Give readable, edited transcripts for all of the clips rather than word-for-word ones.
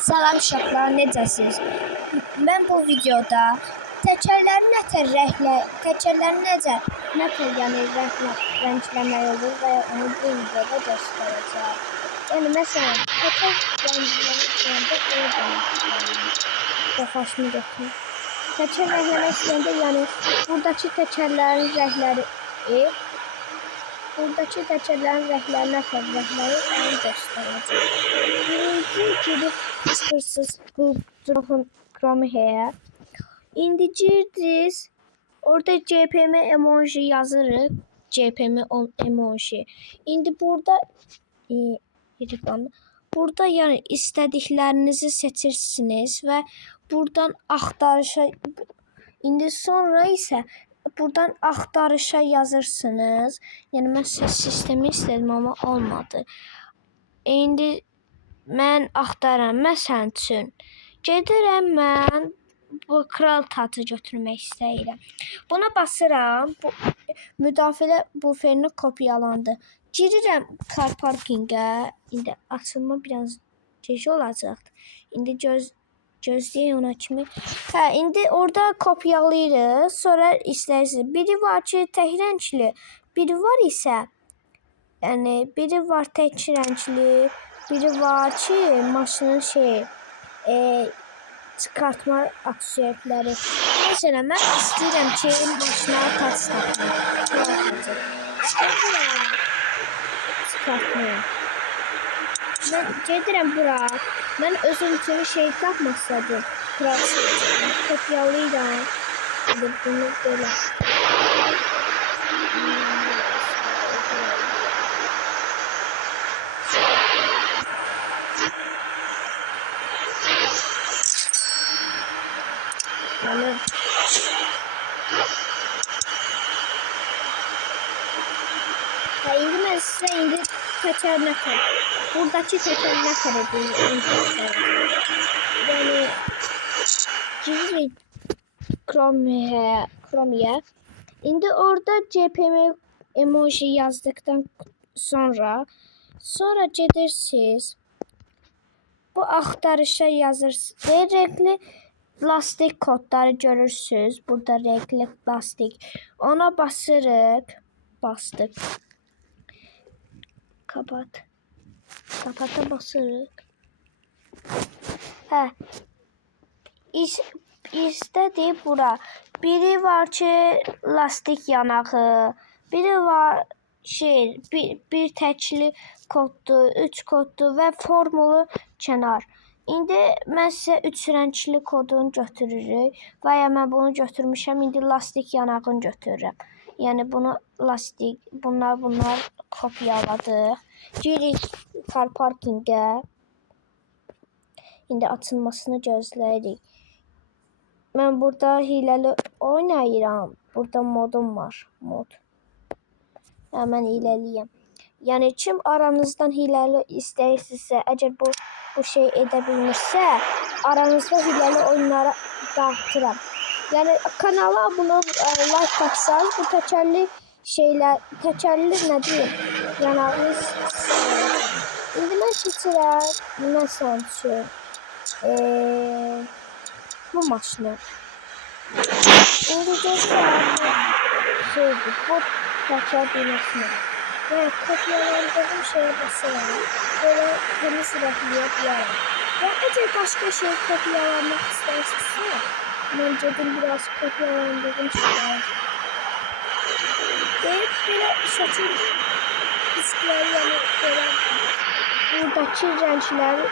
Salam uşaqlar, necəsiniz? Mən bu videoda təkərlərin nətər yəni rəngləmək olur və ya onu bu videoda göstərəcəm. Yəni məsələn, təkər rəngləmək istəyəndə təkər rəngləmək istəyəndə yəni buradakı təkərlərin rəngləri nətər rəngləri onu göstərəcəm. Birinci girib çıxırsınız Google Chrome'ya. İndi girdiniz, orada JPM emoji yazırıq. JPM emoji. İndi burada yəni istədiklərinizi seçirsiniz və buradan axtarışa sonra isə buradan axtarışa yazırsınız. Yəni mən sistemi istedim amma olmadı. İndi mən axtaram. Məsəl üçün gedirəm mən bu kral tacı götürmək istəyirəm. Buna basıram. Bu müdafiə buferini kopyalandı. Girirəm car parkingə. İndi açılma biraz gec olacaq. İndi gözləyək ona kimi. İndi orada kopyalayırıq. Sonra istəyirsiniz. Biri var ki, tək rəngli. Biri var isə biri var tək rəngli. Biri var ki, maşının çıxartma aksiyonları. Məsələn, mən istəyirəm ki, maşına taç çıxartmaya. Mən gedirəm bura. Mən özüm üçün tapmaq istədim. Kopyalayıram. Bunu belə. İndi mən sizə təkər nətər, buradakı təkər nətər edin. Yəni giririk Chrome'ya. İndi orada JPM emoji yazdıktan sonra gedirsiniz. Bu axtarışa yazırsınız. Renkli lastik kodları görürsünüz. Burada renkli lastik. Ona bastık. Kapata basırıq. İstədi bura. Biri var ki, lastik yanağı. Biri var bir təkli koddur, 3 koddur və formulu kənar. İndi mən sizə 3 rəngli kodunu götürürük. Və ya mən bunu götürmüşəm. İndi lastik yanağını götürürəm. Yəni bunu bunlar kopyaladıq. Girik car parkingə. İndi açılmasını gözləyirik. Mən burada hiləli oynayıram. Burada modum var. Mən hiləliyəm. Yəni kim aranızdan hiləli istəyirsinizsə, əgər bu edə bilmirsə, aranızda hiləli oyunlara dağıtıram. Yəni kanala abunə like atsanız bu təkərli nədir? Yanağınız. İndi mən keçirəm. Məsəl üçün bu maşını. İndi gözləyəm. Bu təkər düyməsini. Və kopyalandığım şeyə basıram. Belə təmiz rəhliyə bilərəm. Və əgər başqa kopyalamaq istəyirsinizsə, mən gedim biraz kopyalandığım şeylər. Deyib belə şəkildə diskləri belə buradakı rəngləri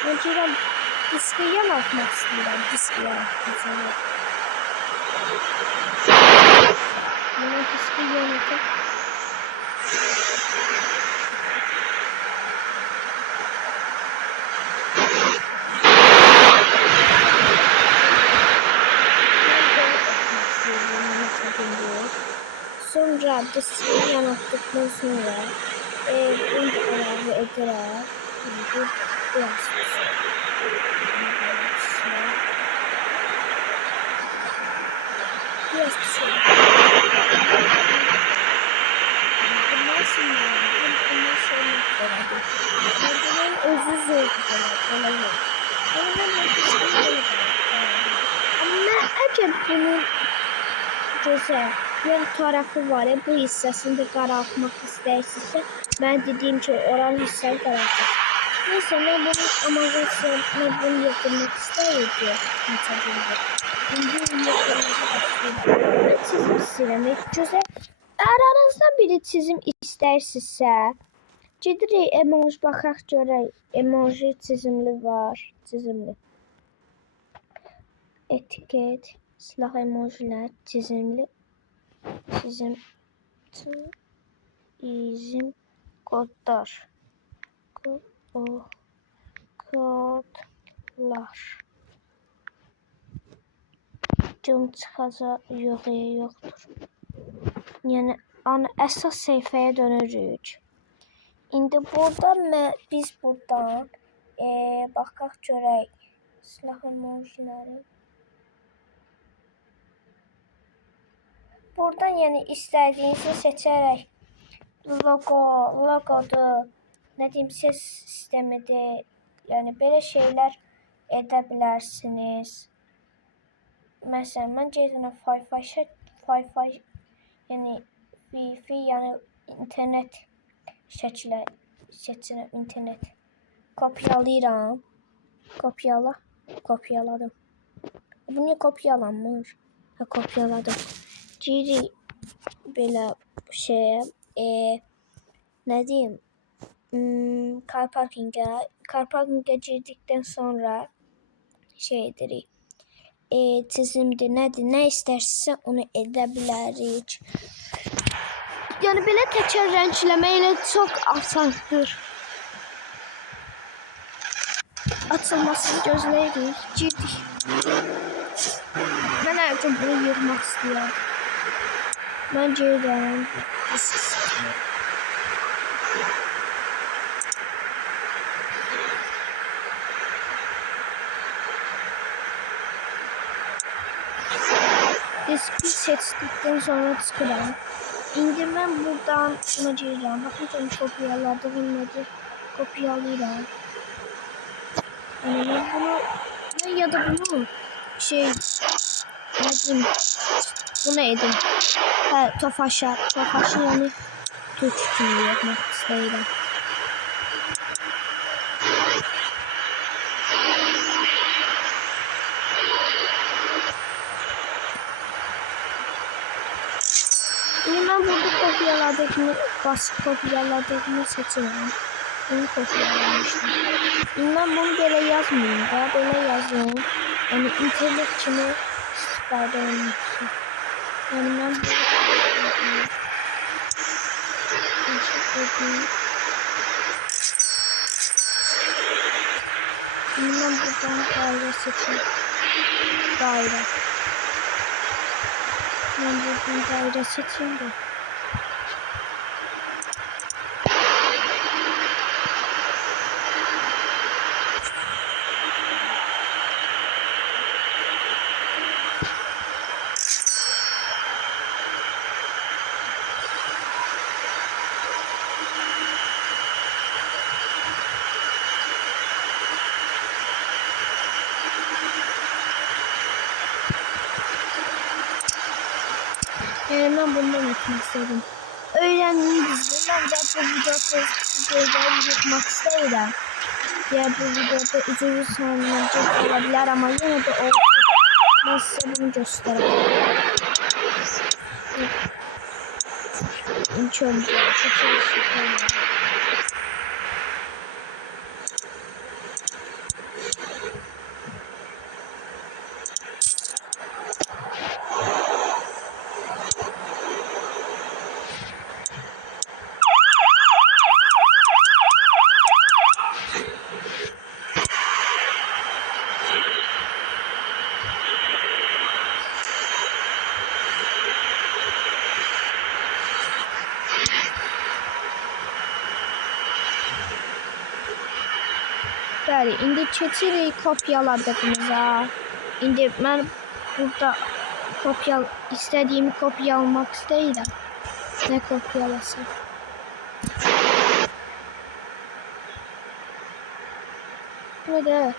mən girəm diski yaratmaq istəyirəm. Mən diski yaratım. Sonra diski yarattıktan sonra bunu da əlavə edərək biraz pişirək. mesela yön tarafı var ya, bu hissəsini de qaraltmaq istəyirsinizsə, mən dediyim ki, oranı hissəni qaraltır. Neyse, mən bunu Amazon mən bunu yıktırmak istəyirdim. İndi yıktırmaya başlayayım. Çizim istəyirəm. Gözəl. Aranızdan biri çizim istəyirsinizsə, gedirik emoji baxaq görək. Emoji çizimli var. Çizimli. Etiket, silah emojilər, çizimli. Çizim. Çizim kodlar. Kodlar. Cum çıxacaq, yoxdur. Yəni əsas səhifəyə dönürük. İndi buradan biz buradan baxaq görək silah emojiləri. Buradan yəni istədiyinizi seçərək logodur, nə deyim, ses sistemidir. Yəni belə şeylər edə bilərsiniz. Məsələn, mən gedirəm Wi-Fi, yəni Wi-Fi, yəni internet şəklə seçirəm, internet. Kopyalayıram. Kopyaladım. Bu niyə kopyalanmır? Kopyaladım. Giririk belə şeyə, nə deyim, car parkingə girdikdən sonra şey edirik. Çizimdir, nədir, nə istərsinizsə onu edə bilərik. Yəni belə təkər rəngləmə ilə çox asandır. Açılmasını gözləyirik. Girdik. Mən hər gün bunu yığmaq istəyirəm. Mən gedirəm. Diski seçdikdən sonra çıxıram. İndi mən buradan buna girirəm. Baxın, onu kopyaladığım nədir? Kopyalayıram. Yəni mən bunu, ya da bunu nə deyim, bunu edim. Tofaşı yəni Türk kimi yapmaq istəyirəm. Şimdi ben burada kopyaladığımı seçiyorum. Bunu kopyalamıştım. Şimdi ben bunu böyle yazmayayım da, böyle yazayım. Yani internet kimi istifade olmuşsun. Yani ben Şimdi ben buradan daire seçeyim. Daire. Ben buradan daire seçeyim de. Yani ben bundan etmek istedim. Öğrendiğiniz ben de bu videoda yıkmak istedim. Diğer bu videoda üzülü sanılacak olabilir ama yine de olsa ben size bunu göstereyim. İlk önce Bəli, indi keçirik kopyaladığımıza. İndi mən burada istədiyimi kopyalamaq istəyirəm. Nə kopyalasın? Bu da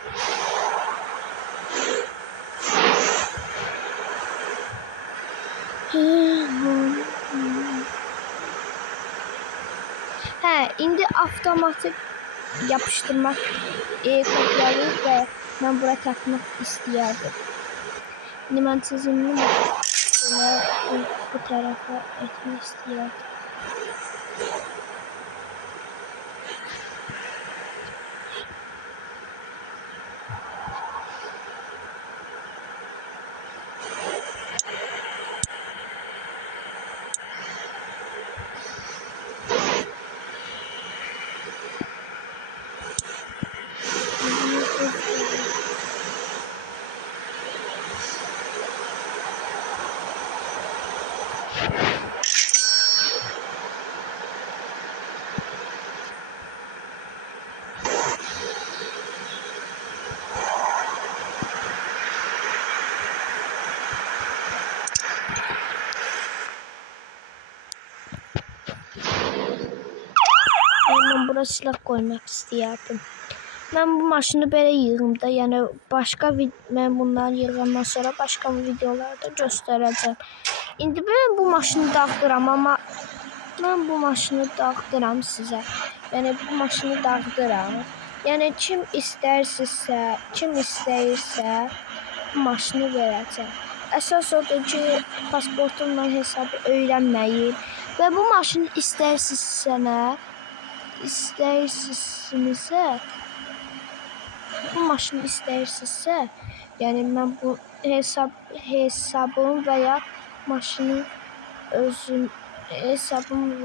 Hə, indi avtomatik yapışdırmaq kodları və mən bura tapmaq istəyərdim. İndi mən çizimini bu tərəfə etmək istəyərdim. Mən bura silah qoymaq istəyərdim. Mən bu maşını belə yığım da, yəni mən bundan yığandan sonra başqa videolarda göstərəcəm. İndi mən bu maşını dağıdıram, amma mən bu maşını dağıdıram sizə. Yəni bu maşını dağıdıram. Yəni kim istəyirsə bu maşını verəcəm. Əsas odur ki, pasportumla hesabı öyrənməyin və bu maşını istəyirsinizsə, yəni mən bu hesabım və ya maşının hesabımı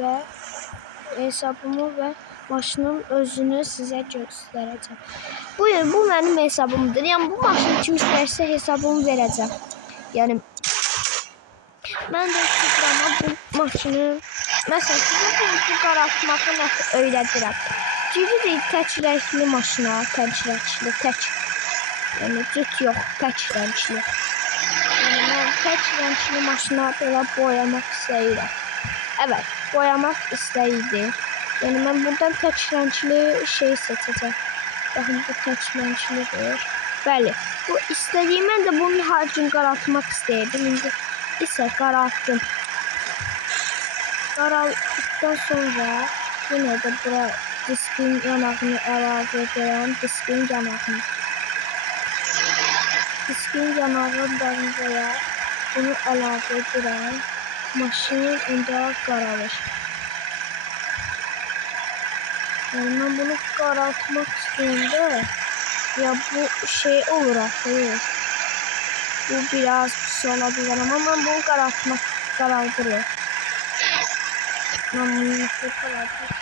və maşının özünü sizə göstərəcəm. Bu mənim hesabımdır. Yəni bu maşını kim istəyirsə hesabımı verəcəm. Yəni mən də istəyirəm bu maşını məsələn sizə bu qaraltmağı nəsə öyrədirəm. Giririk tək rəngli maşına, tək. Yəni cüt yox, tək rəngli. Yəni mən tək rəngli maşına belə boyamaq istəyirəm. Evet, boyamaq istəyirdim. Yəni mən buradan tək rəngli şey seçəcəm. Baxın bu tək rənglidir. Bəli, bu istədiyim mən də bunun harcını qaraltmaq istəyirdim. İndi isə qaraltdım. Qaraltdıktan sonra yenə də bura diskin yanağını əlavə edirəm. Diskin yanağından buraya bunu əlavə edirəm. Maşın indi qaralır. Yəni mən bunu qaraltmaq istəyəndə ya bu şey olur axı. Bu biraz pis ola bilər, amma mən bunu qaraldırım. Mən bunu qaraldırım.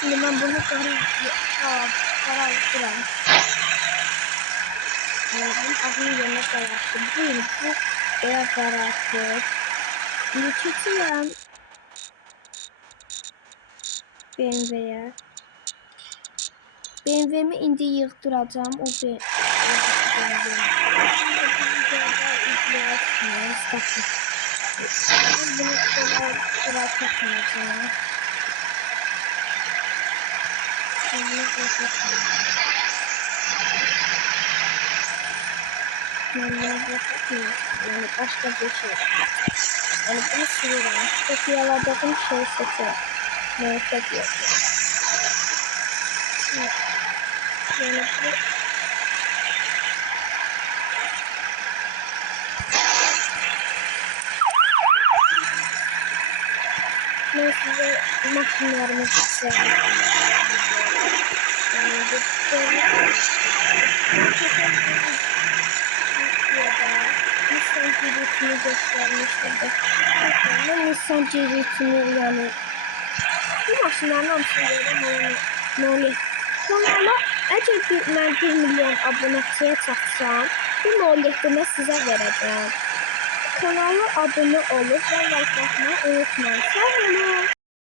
Şimdi ben bunu kararttıram. Bunun ağzını yerine kararttım. Bu beyaz kararttım. Şimdi keçirəm BMW'ye. BMW'mi indi yığdıracağım. O BMW'mi. Bunu kadar takmayacağım. Yani başka bir şey. Yani bunu sürüyorum. Kopyaladığım şey seçiyorum. Ne kopyaladım. Yani bu ben size makinelerimi göstereyim. Yani bu Nissan G-Ritini göstermiştim. Ben Nissan G-Ritini yani bu maşınların hamısını böyle kanala əgər mən 1 milyon abunəçiyə çatsam, bu molekini sizə verəcəm. Kanala abunə olub və like atmayı unutmayın. Sağ olun.